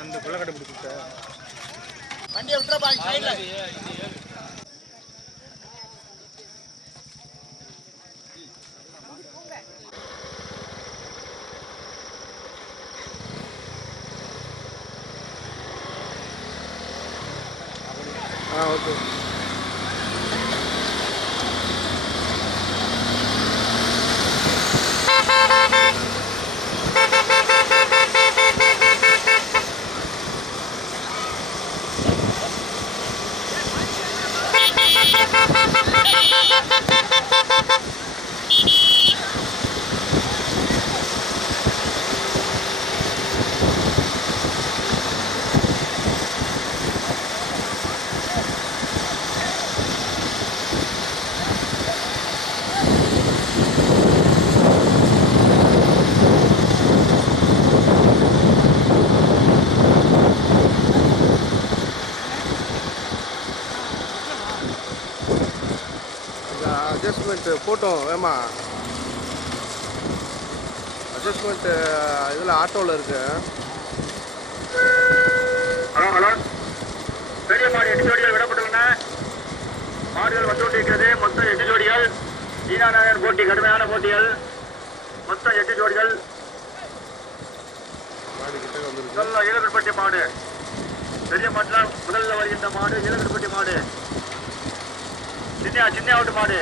அந்த புள்ளக்கட்டை பிடிச்சிட்ட வண்டியை விட்டுறப்பா சைடில். ஓகே. அட்ஜஸ்ட்மெண்ட் போட்டோம் வேமா. அட்ஜஸ்ட்மெண்ட் இதில் ஆட்டோவில் இருக்கு. ஹலோ ஹலோ, பெரிய மாடு 8 ஜோடிகள் விடப்பட்டுள்ளன. மாடுகள் வந்து கொண்டிருக்கிறது. மொத்தம் 8 ஜோடிகள். ஈனாநாயகன் போட்டி, கடுமையான போட்டிகள். மொத்தம் 8 ஜோடிகள். முதல்ல ஈழப்பட்டி மாடு, பெரிய மாட்டில் முதல்ல வருகின்ற மாடு ஈழப்பட்டி மாடு. சின்ன அவுட்டு மாடு.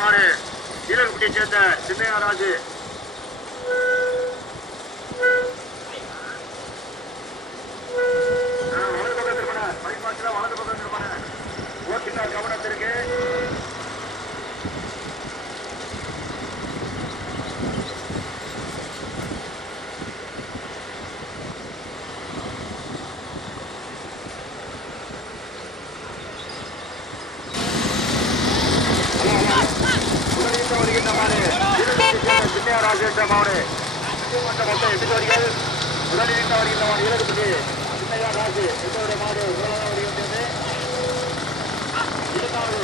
மாடு ஈழப்பட்டியை சேர்ந்த சின்னையாராஜு. வலது பக்கம் திருமண பைபாஸ்ல வலது பக்கம் திருமண ஓட்டுநர் கவனத்திற்கு. சின்னையாராஜு மாடு மொத்தம் 8 ஜோடிகள். முதலில் வருகின்ற மாடு ஈழப்பட்டி சின்னையாராஜு எங்களுடைய மாடு முதலாக வருகின்றது. இரண்டாவது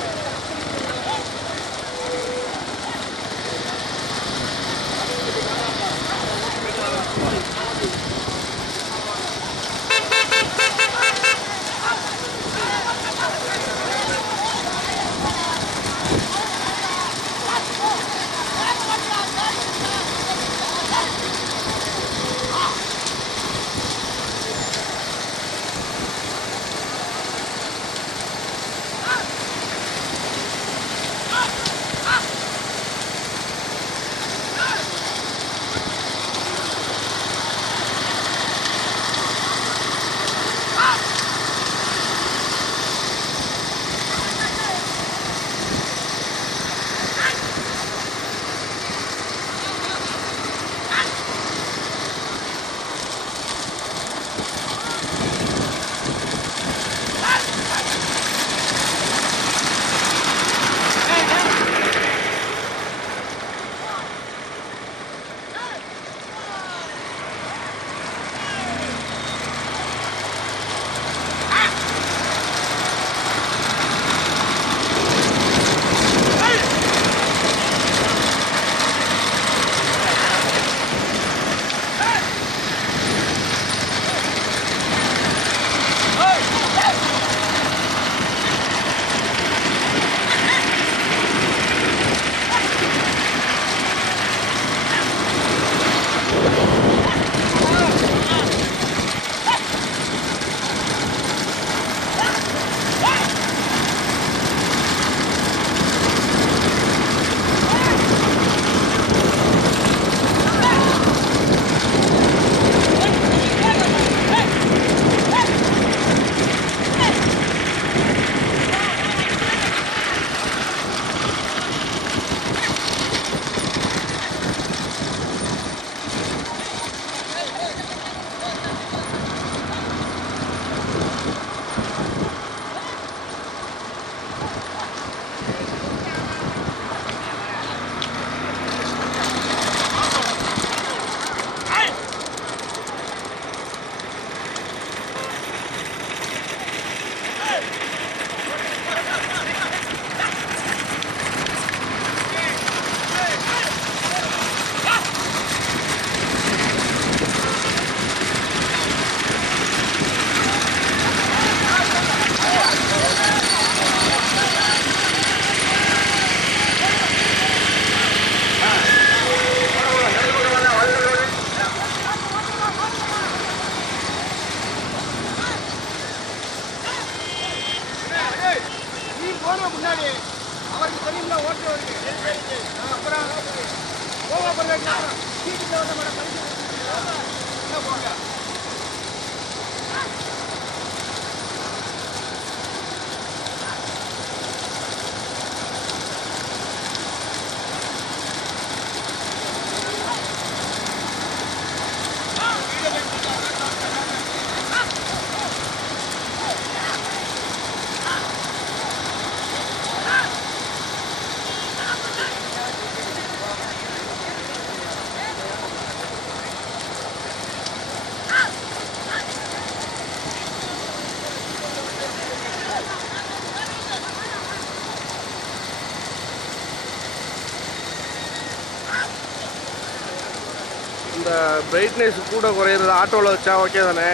இந்த பிரைட்னஸ் கூட குறையிறது ஆட்டோவில் வச்சா ஓகே தானே?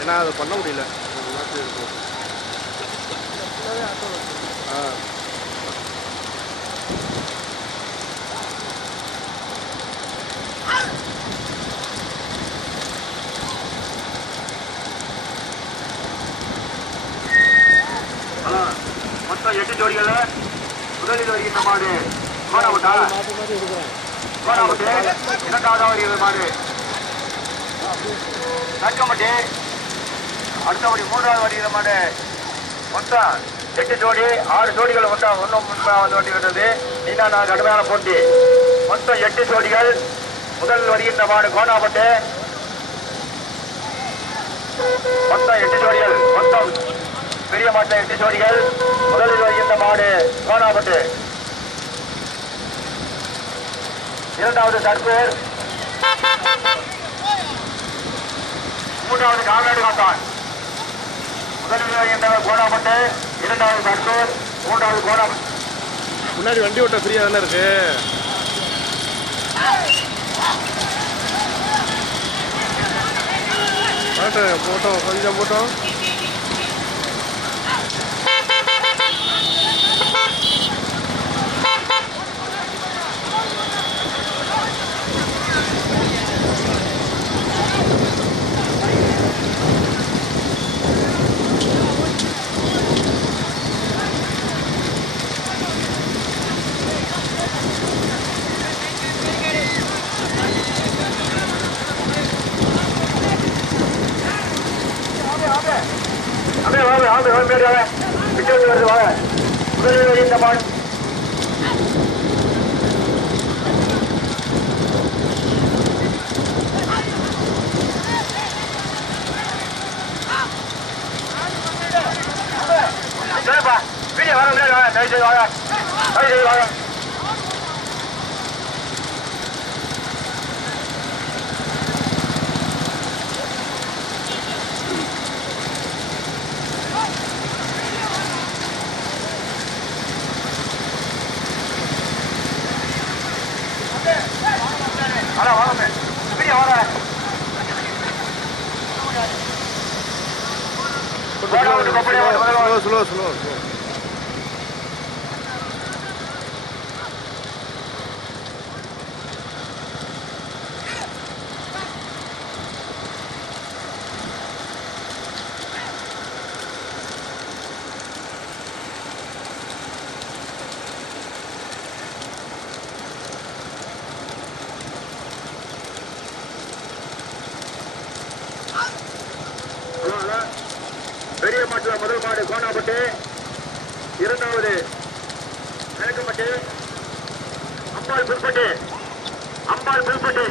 ஏன்னா அதை பண்ண முடியல. ஆ மொத்தம் 8 ஜோடிகள். முதலில் வருகின்ற மாடு கோணாபட்டா. கோணாபட்டு. இரண்டாவதாக வருகிற மாடு தங்கம்பட்டி. அடுத்தபடி மூன்றாவது வருகிற மாடு. மொத்தம் 8 ஜோடி. 6 ஜோடிகள் மொத்தம் ஒன்றும் வந்து வண்டி விட்டது. நீனா கடுமையான போட்டி. மொத்தம் 8 ஜோடிகள். முதலில் வருகின்ற மாடு கோணாபட்டு. மொத்தம் 8 ஜோடிகள். மொத்தம் பெரிய மாட்டில் 8 ஜோடிகள். முதலில் வருகின்ற மாடு கோணாபட்டு. இரண்டாவது சர்க்கூர். மூன்றாவது கால்நாடு காத்தான். முதலில் வருகின்ற கோணாபட்டு. இரண்டாவது சர்க்கூர். மூன்றாவது கோணாபட்டு. முன்னாடி வண்டி ஓட்ட ஃப்ரீயாக தானே இருக்கு. போட்டோம் கொஞ்சம் போட்டோம். முதலில் வருகின்ற மாடு வீடியோ வர முடியாது. தயவுசெய்து வாங்க. தயவுசெய்து வாங்க. வாங்க வீடியோ வர ஸ்லோ ஸ்லோ ஸ்லோ. பெரிய மாட்டில் முதல் மாடு கோணாபட்டு. இரண்டாவது கிழக்குப்பட்டு. அம்பாள் புல்பட்டு. அம்பாள் புல்பட்டு.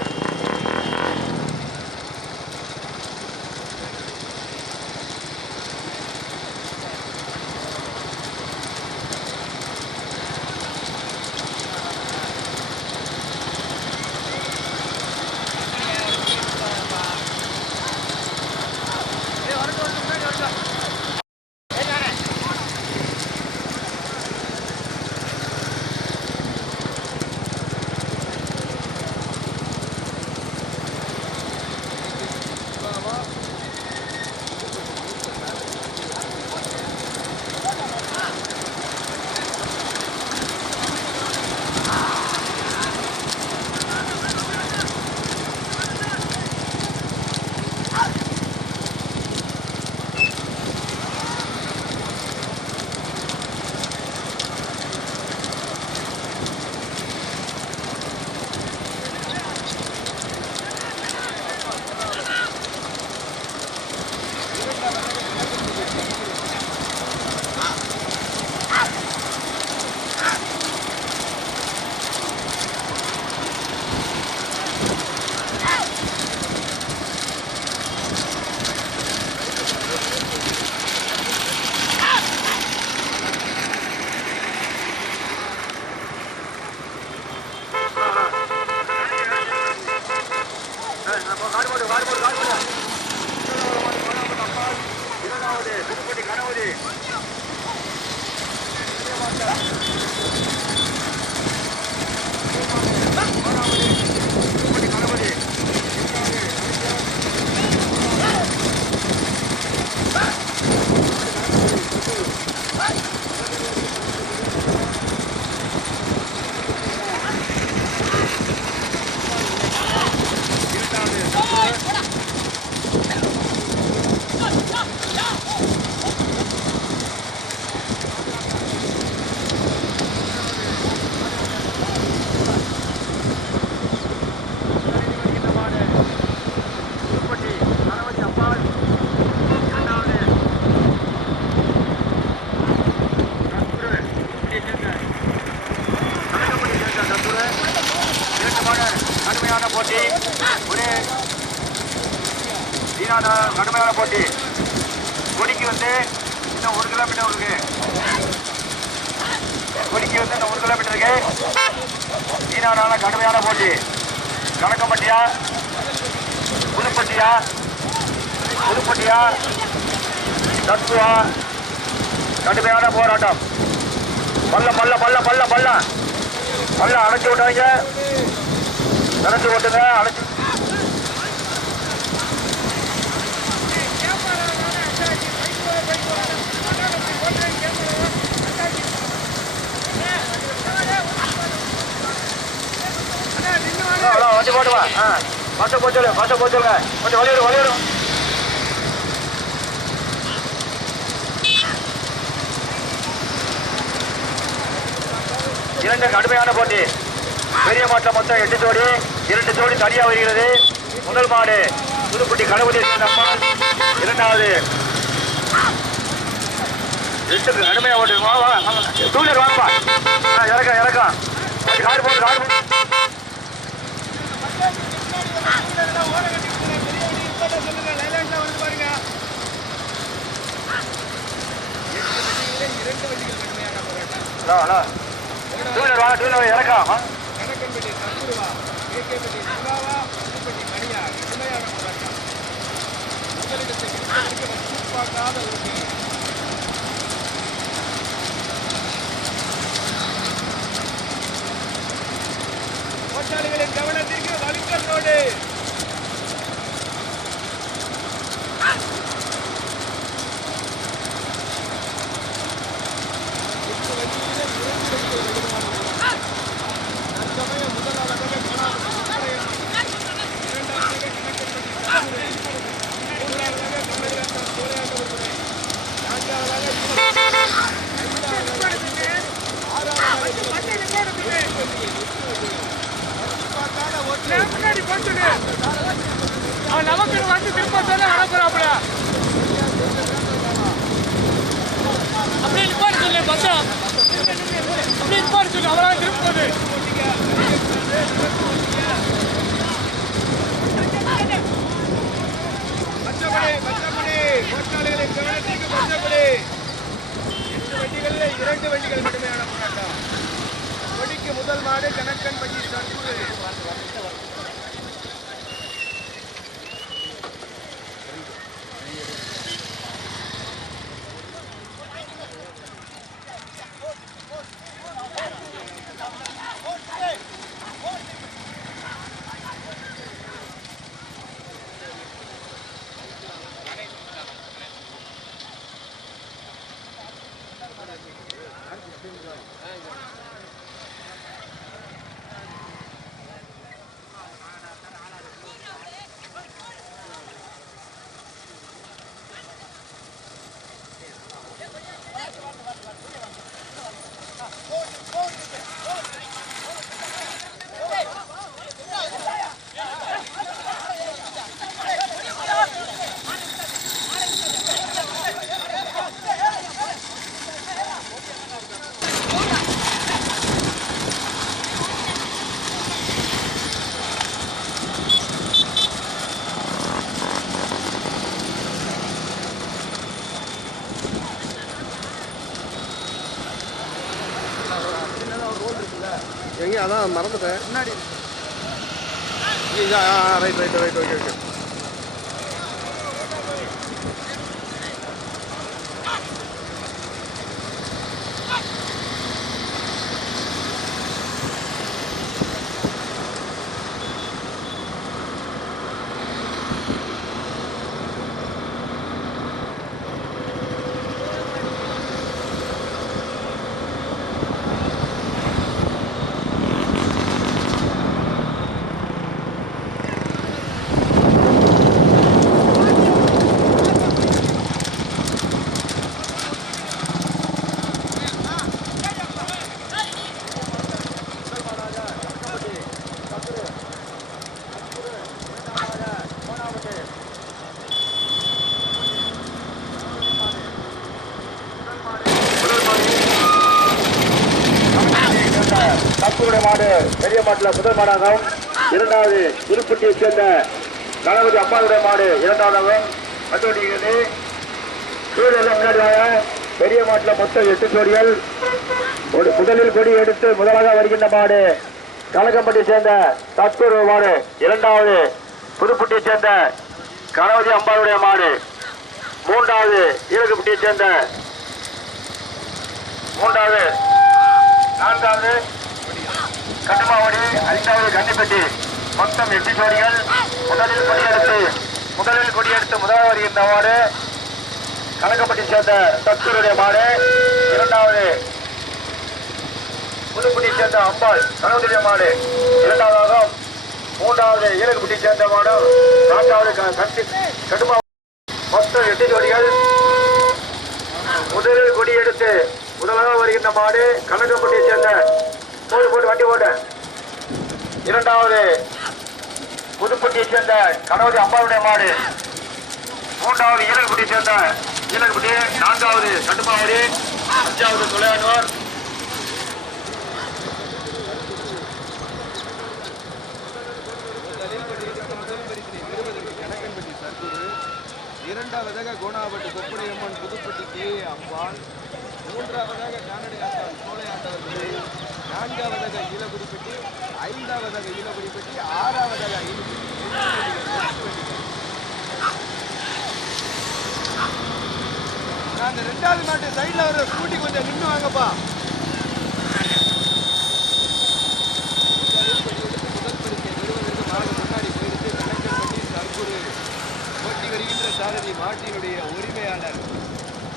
போட்டி, ஒரே கடுமையான போட்டி. கொடிக்கு வந்து இன்னும் 1 கிலோமீட்டர் இருக்கு. கொடிக்கு வந்து இன்னும் 1 கிலோமீட்டர் இருக்கு. ஈனாடான கடுமையான போட்டி. கணக்கம்பட்டியா, புதுப்பட்டியா, புதுப்பட்டியா, தத்துவா, கடுமையான போராட்டம். பள்ளம் பள்ளம் பள்ளம் பள்ளம் பள்ளம் பள்ளம் அடைச்சு விட்டாங்க. நினைச்சு ஓட்டுங்க, அடைச்சு வண்டி போட்டுவா. பஸ்ஸை போச்சல, பஸ்ஸை போச்சலுங்க. கொஞ்சம் வழிவிடும் வழிவிடும். இரண்டு கடுமையான போட்டி. பெரிய மாட்டில் மொத்தம் 8 ஜோடி, 2 ஜோடி தனியா வருகிறது. முதல் மாடு புதுக்குட்டி கணபதி அம்மாள், இரண்டாவது 2 கடுமையா ஓட்டு. டூலர் வாங்கப்பா, இறக்கம் இறக்கம். காடு போட்டு காடு போட்டு. டூலர் வாங்க, டூலர் இறக்கம். ஓட்டாளிகளின் கவனத்திற்கு வலிக்கல் ரோடு. நமக்கு வந்து திரும்ப சொல்ல நடக்கிறாப்ல அப்படியே நிப்பாடு சொல்லு. பஸ் அப்படியே நிப்பாடு சொல்லு. அவராக திருப்பது ஓட்டாளிகளின் கவனத்திற்கு பச்சைப்படி. 8 வண்டிகளில் 2 வண்டிகள் மட்டுமே போராட்டம். கொடிக்கு முதல் மாடு கணக்கன்பட்டி தற்போது. எங்கே அதான் மறந்துட்டேன். முன்னாடி right right right okay okay. தற்போதைய மாடு பெரிய மாட்டுல முதல் மாடாகும். இரண்டாவது புதுப்பட்டியை சேர்ந்த கணபதி அம்மாவுடைய மாடு இரண்டாவதாகவும் வந்து கொண்டிருக்கிறது. முன்னாடியாக பெரிய மாட்டில் மொத்தம் 8 ஜோடிகள். முதலில் கொடி எடுத்து முதலாக வருகின்ற மாடு கலக்கம்பட்டியை சேர்ந்த தத்தூர் மாடு. இரண்டாவது புதுப்பட்டியை சேர்ந்த கணபதி அம்பாளுடைய மாடு. மூன்றாவது ஈரகுப்பட்டியை சேர்ந்த நான்காவது கட்டுமாவடி. ஐந்தாவது கன்னிப்பட்டி. மொத்தம் 8 ஜோடிகள். முதலில் கொடியெடுத்து முதலாக வருகின்ற மாடு கலக்கப்பட்டி சேர்ந்த தத்தூருடைய மாடு. இரண்டாவது புதுப்பட்டியை சேர்ந்த அம்பாள் கணவனுடைய மாடு இரண்டாவதாகவும், மூன்றாவது ஈரகுப்பட்டியை சேர்ந்த மாடு, நான்காவது கட்டுமா. மொத்தம் 8 ஜோடிகள். முதலில் கொடியெடுத்து முதலாக வருகின்ற மாடு கலக்கப்பட்டியை சேர்ந்த போட்டு வண்டி போட்ட. இரண்டாவது புதுப்பட்டியை சேர்ந்த கணவதி அம்பாளுடைய மாடு. மூன்றாவது ஈரகுப்பட்டியை சேர்ந்த ஈரகுப்பட்டி. நான்காவது கட்டுமாவடி. அஞ்சாவது துளையானூர். இரண்டாவதாக கோணாபட்டு கொப்படையம்மன் புதுப்பட்டி கே அம்பாள். மூன்றாவதாக கானடி ஆண்டாள் சோழையாண்டவர்களே. நான்காவதாக ஈழகுடிப்பட்டி. ஐந்தாவதாக ஈழகுடிப்பட்டி. ஆறாவதாக அந்த 2வது மாட்டு சைடில் ஒரு ஸ்கூட்டி கொஞ்சம் நின்று வாங்கப்பா. முதல் பரிசை பெறுவதற்கு மாடு முன்னாடி போயிருக்கு. கணக்கன்பட்டி சர்க்குரு போட்டி வருகின்ற சாரதி மாட்டினுடைய உரிமையாளர்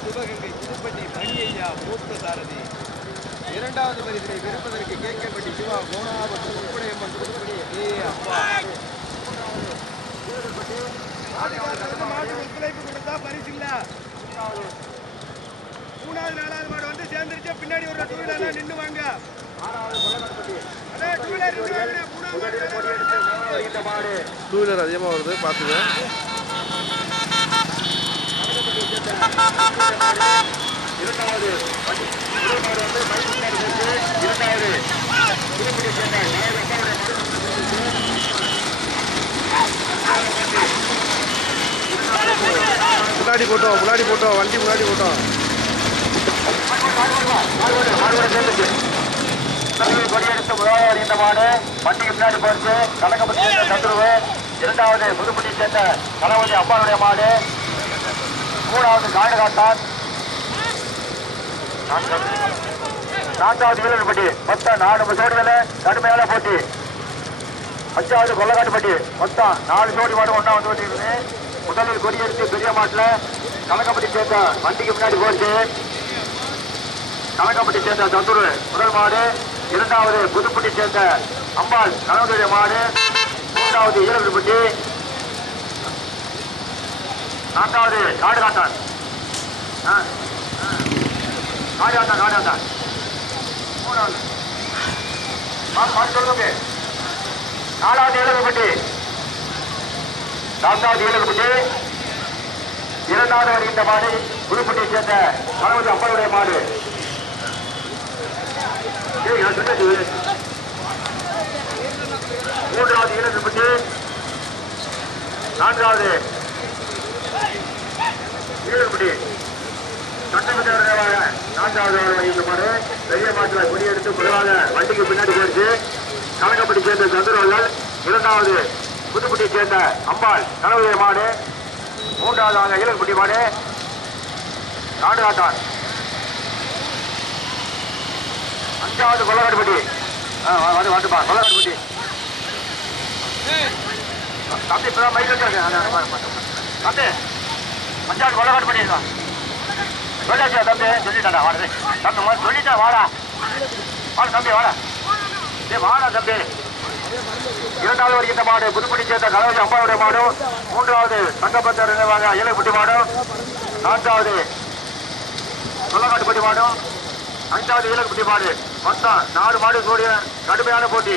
சிவகங்கை புதுப்பட்டி மணியையா மூத்த சாரதி. இரண்டாவது பரிசினை பெறுவதற்கு கேட்கப்பட்டி சிவா கோணாபட்டு உப்படையம்மன் புதுப்படி அப்பா. மாட்டு ஒத்துழைப்பு கொடுத்தா பரிசு இல்ல. மூணாவது நாலாவது மாடு வந்து சேர்ந்துருச்சு. பின்னாடி ஒரு 2 வீலர் நின்று வாங்க. டூ வீலர் அதிகமாக வருது பார்த்துங்க. இரண்டாவது முன்னாடி போட்டோம் வண்டி முன்னாடி போட்டோம். கொடியெடுத்து முதலாக வருகின்ற மாடு வண்டிக்கு பின்னாடி போச்சு கலக்கப்பட்டி சேர்ந்த சந்துருவு. இரண்டாவது புதுப்பட்டி சேர்ந்த கணபதி அம்பாளுடைய மாடு. மூணாவது காடு காத்தான். நான்காவது வீரர்பட்டி. மொத்தம் 4 ஜோடிகளை கடுமையான போட்டி. அஞ்சாவது கொள்ளக்காட்டுப்பட்டி. மொத்தம் 4 ஜோடி மாடு ஒன்றா வந்து கொண்டிருக்கு. முதலில் கொடியெடுத்து பெரிய மாட்டில் கலக்கப்பட்டி சேர்ந்த வண்டிக்கு முன்னாடி போச்சு கலக்கப்பட்டி சேர்ந்த சந்துரு முதல் மாடு. இரண்டாவது புதுப்பட்டி சேர்ந்த அம்பாள் கணவனுடைய மாடு. மூன்றாவது ஈரப்பட்டி. நான்காவது காடு காத்தான். மூணாவது நாலாவது ஈரப்பட்டி. நான்காவது ஈரப்பட்டி. இரண்டாவது வருகின்ற மாடு புதுப்பட்டியை சேர்ந்த கணவதி அம்பாளுடைய மாடு. மூன்றாவது ஈரப்பட்டி. நான்காவது ஈரப்பட்டி. சட்டமன்ற நான்காவது வருகின்ற மாடு பெரிய மாட்டில் கொடியெடுத்து முதலாக வண்டிக்கு பின்னாடி போயிடுச்சு கலக்கப்பட்டி சேர்ந்த சந்திரவர்கள். இரண்டாவது புதுப்பட்டியை சேர்ந்த அம்பாள் கணவதிய மாடு. மூன்றாவதாக ஈரப்பட்டி மாடு நாடு காட்டான். அஞ்சாவது கொள்ளக்காட்டுப்பட்டி. வந்துப்பா கொள்ளக்காட்டுப்பட்டி. தம்பி இப்பதான் மைக் தம்பி அஞ்சாவது கொள்ளக்காட்டுப்பட்டி சொல்லியாச்சா தம்பி? சொல்லிட்டாடா வாடா தம்பி சொல்லிட்டா வாடா தம்பி வாடா வாடா தம்பி. இரண்டாவது வருகின்ற மாடு புதுப்பட்டி சேர்ந்த கணவதி அம்பாளுடைய மாடு. மூன்றாவது தங்கப்பத்தர் ஈழப்பட்டி மாடு. நான்காவது கொள்ளக்காட்டுப்பட்டி மாடு. அஞ்சாவது ஈழப்பட்டி மாடு. மொத்தம் 4 மாடு கூடிய கடுமையான போட்டி.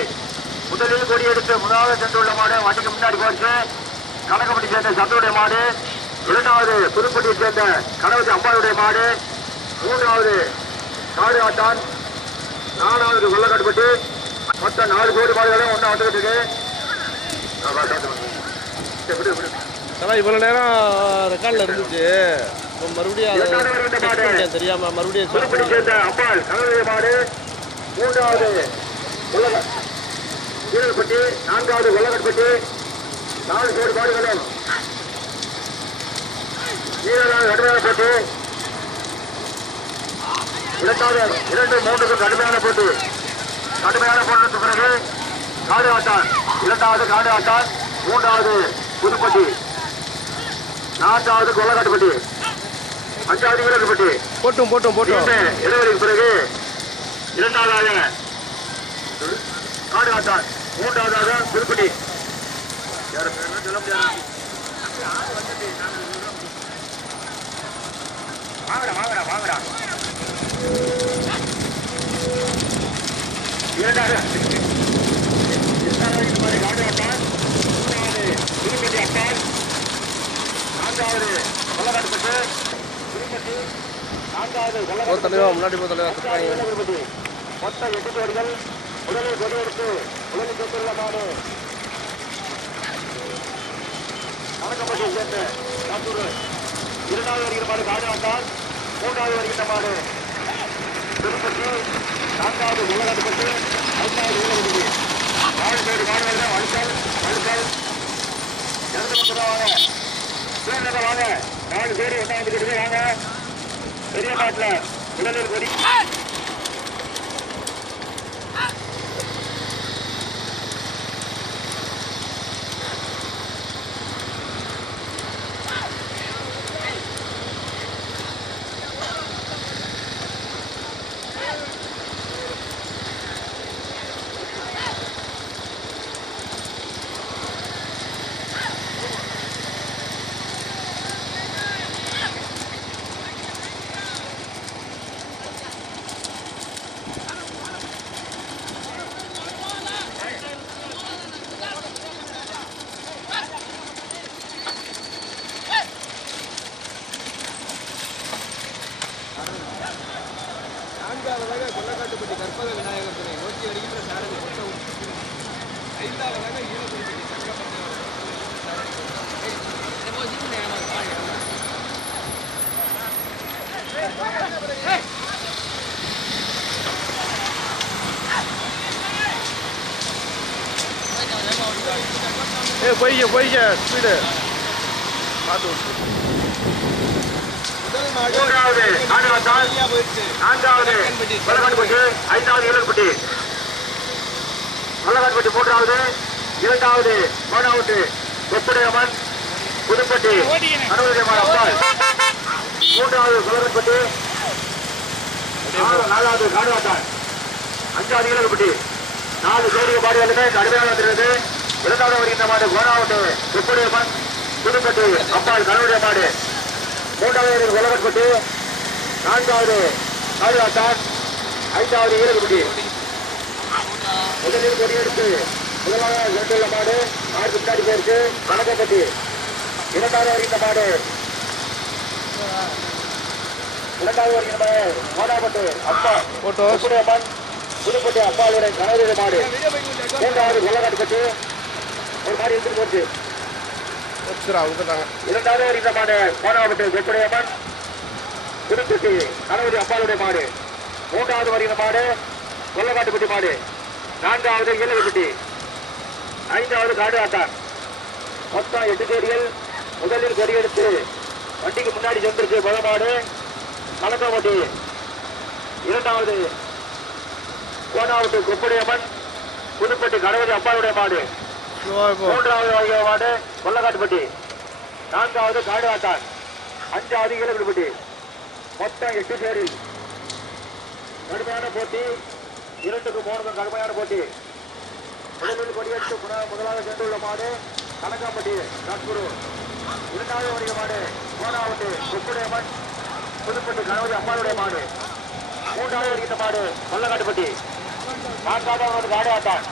முதலில் கொடியெடுத்து முதலாக சென்றுள்ள மாடு வண்டிக்கு முன்னாடி போச்சு கணக்கப்பட்டி சேர்ந்த சந்தருடைய மாடு. இரண்டாவது புதுப்பட்டியை சேர்ந்த கணவதி அம்பாளுடைய மாடு. மூன்றாவது காடு ஆட்டான். நாலாவது கொள்ளக்காட்டுப்பட்டி. மொத்தம் 4 கோடி மாடுகளும் ஒன்றா வந்துகிட்டு இருக்கு. ஆனால் இவ்வளோ நேரம் ரெக்கார்டில் இருந்துச்சு இப்போ மறுபடியும் அதை தெரியாமல் மறுபடியும் அப்பால் கனவு மாடு மூன்றாவது வீரர்பட்டி நான்காவது வெள்ளகட்பட்டி 4 பேர் மாடுகளும் வீரர்கள் கடுமையான போட்டி இரண்டாவது 2-3க்கும் கடுமையான போட்டி பிறகு காடு ஆட்டான் இரண்டாவது காடு ஆட்டான் மூன்றாவது புதுப்பட்டி 4வது கொல்லக்காட்டுப்பட்டி 5வது வீரர்பட்டி போட்டும் இடைவெளிக்கு பிறகு இரண்டாவதாக காடு ஆட்டான் மூன்றாவதாக புதுப்பட்டி சொல்ல முடியாது வாங்கடா இரண்டாவது காடு ஆட்டான் மூன்றாவது புதுப்பட்டி ஆட்டான் 4வது கொல்லக்காட்டுப்பட்டு புதுப்பட்டி 4வது ஒரு தலைவா முன்னாடி போய் தலைவா மொத்தம் 8 ஜோடிகள் உடலில் கொடியெடுத்து உடலில் கேட்டுள்ள மாடு கணக்கப்பட்டி சேர்ந்த காத்தூர் 2வது வருகிற மாடு காடு ஆட்டான் 3வது வருகின்ற மாடு திருப்பதி 4வது உள்ளகட்டுப்பட்டு 5வது உள்ளகட்டுப்பட்டி 4 பேர் மாடுகள் வழுக்கல் இறந்து கொண்டுதான் வாங்க 4 பேர் ஒன்றா வந்துக்கிட்டு வாங்க பெரிய மாட்டில் உடலில் கொடி கொல்லக்காட்டுப்பட்டி கற்பக விநாயகர் துணை நோக்கி வருகின்ற சாரதி மொத்தம் 5வதாக ஈழக்குறிப்பட்டி சங்கப்பட்டி போய்க்க ஸ்பீடு பார்த்து மூன்றாவது நான்காவது கொல்லக்காட்டுப்பட்டி 5வது ஈழக்குறிப்பட்டி கொல்லக்காட்டுப்பட்டி 3வது 2வது மானாவூட்டு கொப்புடையம்மன் புதுப்பட்டி அனுமதியமான அப்பால் 3வது கொல்லக்காட்டுப்பட்டி 4வது காடுவாட்டான் 5வது ஈழக்குறிப்பட்டி 4 ஜோடிக பாடுகளுமே கடுமையாக இருக்கிறது 2வது வருகின்ற மாடு கோனாவூட்டு கொப்புடையம்மன் புதுப்பட்டி அப்பால் கனவுடைய மாடு 3வது கொல்லக்காட்டுப்பட்டி 4வது காடுவாட்டான் 5வது ஈழக்குறிப்பட்டி முதலில் கொடியெடுத்து முதலாக சென்றுள்ள மாடு ஆறு பின்னாடி போயிருக்கு கணக்கப்பட்டி 2வது வருகின்ற மாடு 2வது வருகின்ற மாடு கோனாப்பட்டு அப்பா கொப்புடையம்மன் புதுப்பட்டி அப்பாளுடைய கனவுடைய மாடு 3வது கொல்லக்காட்டுப்பட்டி ஒரு மாடு எடுத்துட்டு போச்சு 2வது வருகின்ற மாடு கோனாப்பட்டு கொப்புடையம்மன் புதுப்பட்டி கனவுடைய அப்பாளுடைய மாடு 3வது வருகின்ற மாடு கொல்லக்காட்டுப்பட்டி மாடு 4வது ஈழக்குறிப்பட்டி 5வது காடு ஆட்டான் மொத்தம் 8 ஜோடிகள் முதலில் கொடியெடுத்து வண்டிக்கு முன்னாடி சென்றிருக்கு பதமாடு கலக்கம்பட்டி 2வது கோனாவூட்டு கொப்புடையம்மன் புதுப்பட்டி கணபதி அப்பாளுடைய மாடு 3வது வகை மாடு கொல்லக்காட்டுப்பட்டி 4வது காடு ஆட்டான் 5வது ஈழக்குறிப்பட்டி மொத்தம் 8 ஜோடி கடுமையான போட்டி 2க்கும் 3க்கும் கடுமையான போட்டி முதலில் கொடியெடுத்து முதலாக சென்றுள்ள மாடு கலக்காம்பட்டி நாட்குரு 2வது வருகிற மாடு கோனாவூட்டு கொப்புடையம்மன் புதுப்பட்டி கணபதி அம்மாளுடைய மாடு 3வது வருகின்ற மாடு கொல்லக்காட்டுப்பட்டி 4வது காடு ஆட்டான்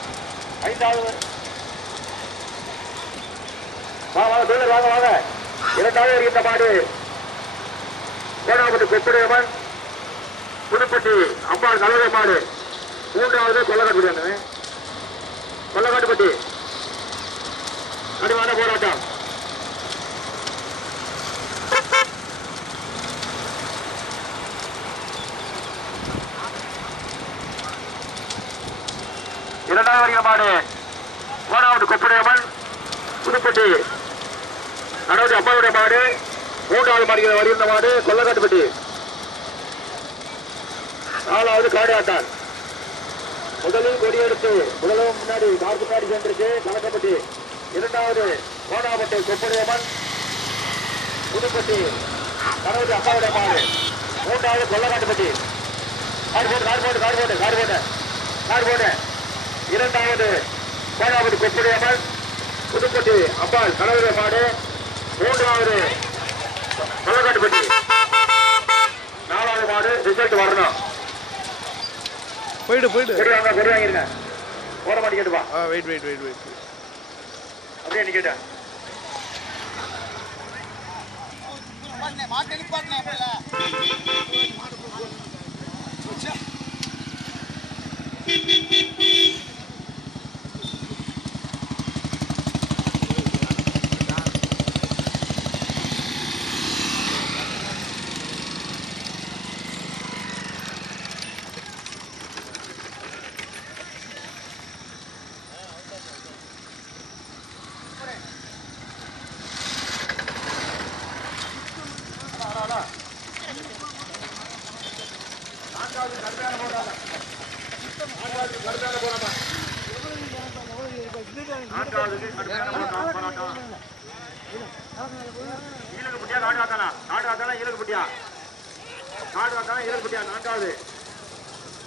5வது வாங்க 2வது வருகின்ற மாடு கோனாவூட்டு கொப்புடையம்மன் புதுப்பட்டி அம்பாள் கலவை மாடு 3வது கொல்லக்காட்டுப்பட்டி கொப்படையம்மன் புதுப்பட்டி அதாவது அம்மாவுடைய மாடு. மூன்றாவது மாடு வருகின்ற மாடு கொல்லக்காட்டுப்பட்டி. நாலாவது காடியாத்தான். முதலில் கொடியெடுத்து முதலும் முன்னாடி மார்க்கு முன்னாடி சென்றிருக்கு கலக்கப்பட்டி. இரண்டாவது கோடாப்பட்டை கொப்படையம்மன் புதுப்பட்டி அதாவது அம்மாவுடைய மாடு. மூன்றாவது கொல்லக்காட்டுப்பட்டி. கார்போடு இரண்டாவது கோடாபதி கொப்படையம்மன் புதுப்பட்டி அப்பால் கணவருடைய மாடு. மூன்றாவது கொல்லக்காட்டுப்பட்டி. நாலாவது மாடு ரிசல்ட் வரணும். போயிடு கொடி வாங்கிருங்க. போற மாட்டி கேட்டுப்பா. வெயிட் அப்படியே நீ கேட்டேன்.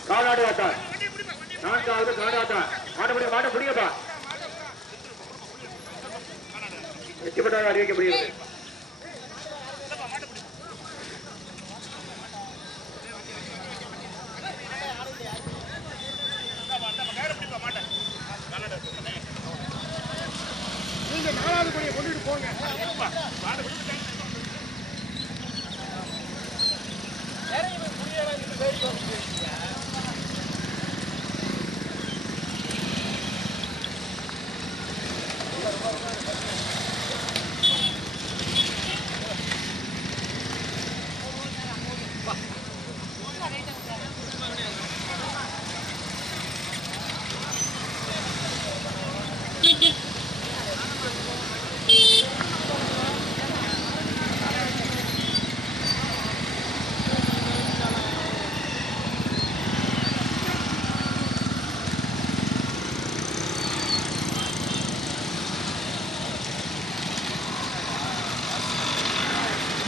காலாடு வாத்தான். நான்காவது காடாத்தான். மாட்ட முடியப்பா. வெற்றிப்பட்டாக அறிவிக்க முடியாது. நீங்க நாலாவது கொடியை கொண்டுட்டு போங்க.